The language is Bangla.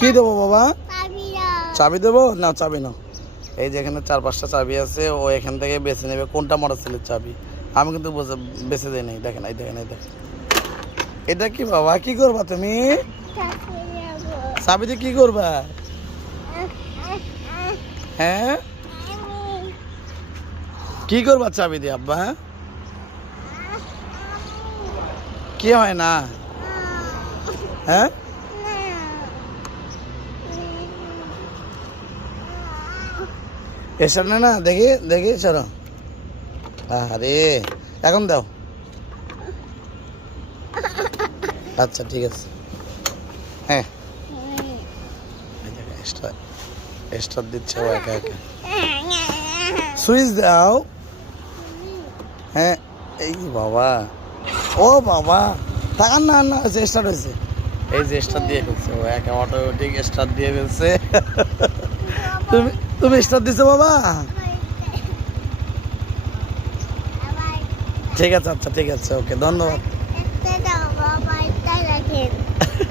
কি দেবো বাবা? চাবি দেবো না? চাবি নাও। এই যে এখানে 4-5টা চাবি আছে, ও এখান থেকে বেছে নেবে কোনটা মোটরসাইকেলের চাবি। আমি কিন্তু বেছে দিই নাই। দেখেন এই দেখেন এই দেখেন, এটা কি বাবা? কি করবা তুমি? চাবি দিয়ে কি করবা? হ্যাঁ, কি করবা চাবি দিয়ে আব্বা? কি হয় না? হ্যাঁ, এসব না দেখি দেখি চলো। আরে এখন দাও। আচ্ছা ঠিক আছে। হ্যাঁ, স্টার্ট দিচ্ছে ও একা একা। সুইচ দাও। হ্যাঁ, এই বাবা, ও বাবা, তাকান না না, স্টার্ট হয়েছে। এই যে স্টার্ট দিয়ে ফেলছে ও একা, অটোমেটিক স্টার্ট দিয়ে ফেলছে। তুমি তুমি স্টার্ট দিছো বাবা? ঠিক আছে, আচ্ছা ঠিক আছে, ওকে, ধন্যবাদ।